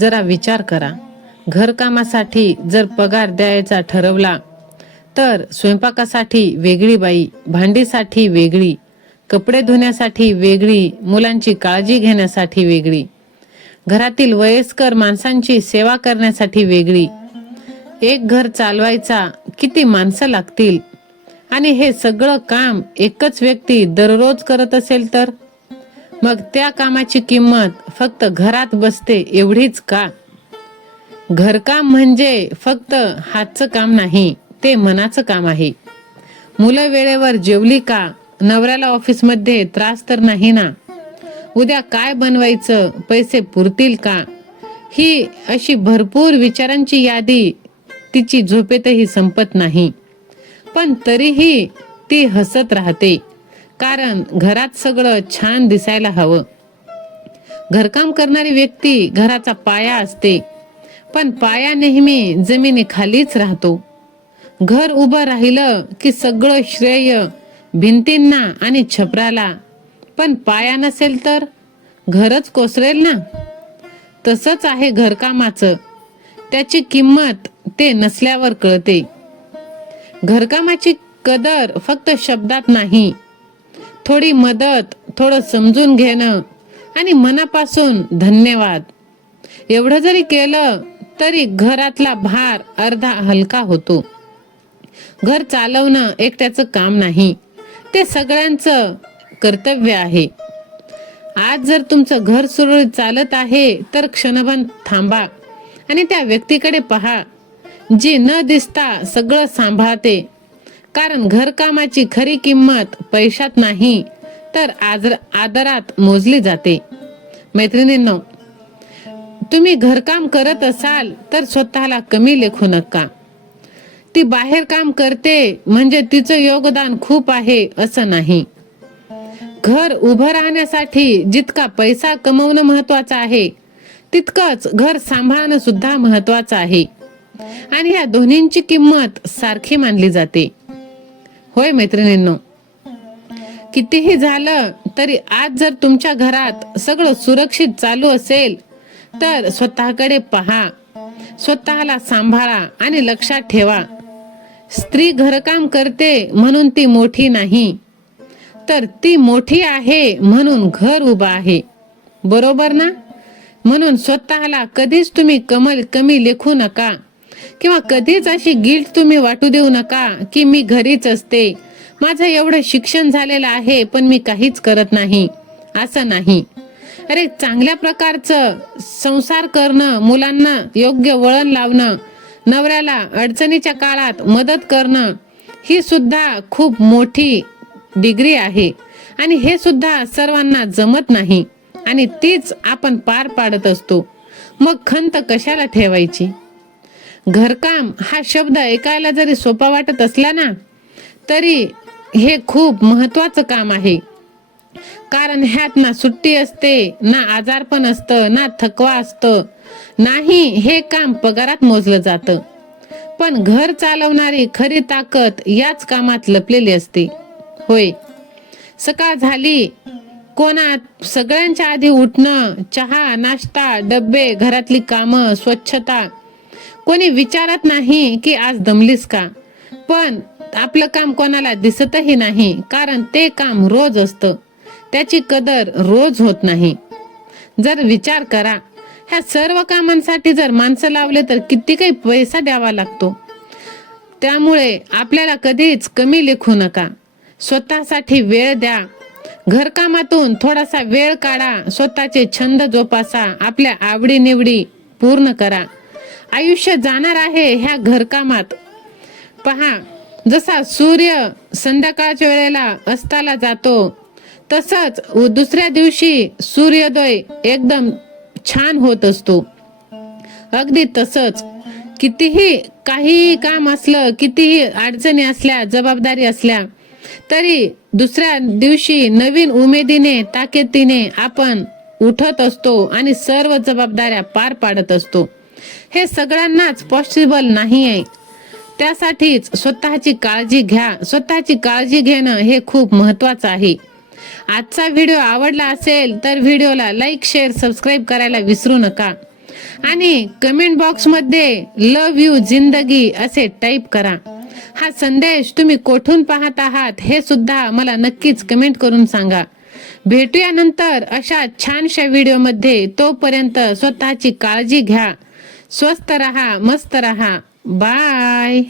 जरा विचार करा, घरकामासाठी जर पगार द्यायचा ठरवला तर स्वयंपाकासाठी वेगळी बाई, भांडीसाठी वेगळी, कपडे धुण्यासाठी वेगळी, मुलांची काळजी घेण्यासाठी वेगळी, घरातील वयस्कर माणसांची सेवा करण्यासाठी वेगळी. एक घर चालवायचा किती माणसं लागतील, आणि हे सगळं काम एकच व्यक्ती दररोज करत असेल तर मग त्या कामाची किंमत फक्त घरात बसते एवढीच का? घरकाम म्हणजे फक्त हातचं काम नाही, ते मनाचं काम आहे. मुलं वेळेवर जेवली का? नवऱ्याला ऑफिसमध्ये त्रास तर नाही ना? उद्या काय बनवायचं? पैसे पुरतील का? ही अशी भरपूर विचारांची यादी तिची झोपेतही संपत नाही. पण तरीही ती हसत राहते, कारण घरात सगळं छान दिसायला हवं. घरकाम करणारी व्यक्ती घराचा पाया असते, पण पाया नेहमी जमिनीखालीच राहतो. घर उभं राहिलं की सगळं श्रेय भिंतींना आणि छपराला, पण पाया नसेल तर घरच कोसळेल ना. तसंच आहे घरकामाचं, त्याची किंमत ते नसल्यावर कळते. घरकामाची कदर फक्त शब्दात नाही, थोडी मदत, थोडं समजून घेणं आणि मनापासून धन्यवाद एवढं जरी केलं तरी घरातला भार अर्धा हलका होतो. घर चालवणं एकट्याचं काम नाही, ते सगळ्यांचं कर्तव्य आहे. आज जर तुमचं घर सुरळीत चालत आहे तर क्षणभर थांबा आणि त्या व्यक्तीकडे पहा, जी न दिसता सगळं सांभाळते. कारण घरकामाची खरी किंमत पैशात नाही तर आदरात मोजली जाते. मैत्रिणींनो, तुम्ही घरकाम करत असाल तर स्वतःला कमी लेखू नका. ती बाहेर काम करते म्हणजे तिचं योगदान खूप आहे असं नाही. घर उभं राहण्यासाठी जितका पैसा कमवणं महत्वाचं आहे, तितकंच घर सांभाळणं सुद्धा महत्वाचं आहे. आणि या दोन्हींची किंमत सारखी मानली जाते. होय मैत्रिणींनो, कितीही झालं तरी आज जर तुमच्या घरात सगळं सुरक्षित चालू असेल तर स्वतःकडे पहा, स्वतःला सांभाळा आणि लक्षात ठेवा, स्त्री घरकाम करते म्हणून ती मोठी नाही, तर ती मोठी आहे म्हणून घर उभं आहे. बरोबर ना? म्हणून स्वतःला कधीच तुम्ही कमी लेखू नका, किंवा कधीच अशी गिल्ट तुम्ही वाटू देऊ नका की मी घरीच असते, माझं एवढं शिक्षण झालेलं आहे पण मी काहीच करत नाही. असं नाही. अरे, चांगल्या प्रकारचं संसार करणं, मुलांना योग्य वळण लावणं, नवऱ्याला अडचणीच्या काळात मदत करणं, ही सुद्धा खूप मोठी डिग्री आहे. आणि हे सुद्धा सर्वांना जमत नाही, आणि तीच आपण पार पाडत असतो. मग खंत कशाला ठेवायची? घरकाम हा शब्द ऐकायला जरी सोपा वाटत असला ना, तरी हे खूप महत्वाचं काम आहे. कारण ह्यात ना सुट्टी असते, ना आजारपण असतं, ना थकवा असतं, नाही हे काम पगारात मोजलं जातं. पण घर चालवणारी खरी ताकद याच कामात लपलेली असते. होय, सकाळ झाली, सगळ्यांच्या आधी उठणं, चहा, नाश्ता, डब्बे, घरातली कामं, स्वच्छता. कोणी विचारत नाही की आज दमलीस का? पण आपलं काम कोणाला दिसतही नाही, कारण ते काम रोज असतं, त्याची कदर रोज होत नाही. जर विचार करा, ह्या सर्व कामांसाठी जर माणसं लावले तर किती काही पैसा द्यावा लागतो. त्यामुळे आपल्याला कधीच कमी लेखू नका. स्वतःसाठी वेळ द्या. घरकामातून थोडासा वेळ काढा. स्वतःचे छंद जोपासा. आपल्या आवडी-निवडी पूर्ण करा. आयुष्य जाणार आहे ह्या घरकामात. पहा, जसा सूर्य संध्याकाळच्या वेळेला अस्ताला जातो, तसंच दुसऱ्या दिवशी सूर्योदय एकदम छान होत असतो. अगदी तसंच कितीही काही काम असलं, कितीही अडचणी असल्या, जबाबदारी असल्या, तरी दुसऱ्या दिवशी नवीन उमेदीने, ताकदीने आपण उठत असतो आणि सर्व जबाबदाऱ्या पार पाडत असतो. हे सगळ्यांनाच पॉसिबल नाही आहे. त्यासाठीच स्वतःची काळजी घ्या. स्वतःची काळजी घेणं हे खूप महत्वाचं आहे. आजचा व्हिडिओ आवडला असेल तर व्हिडिओला लाईक, शेअर, सबस्क्राईब करायला विसरू नका. आणि कमेंट बॉक्स मध्ये लव यू जिंदगी असे टाईप करा. हा संदेश तुम्ही कोठून पाहत आहात हे सुद्धा मला नक्कीच कमेंट करून सांगा. भेटूया नंतर अशा छानशा व्हिडिओमध्ये. तोपर्यंत स्वतःची काळजी घ्या. स्वस्थ रहा, मस्त रहा. बाय.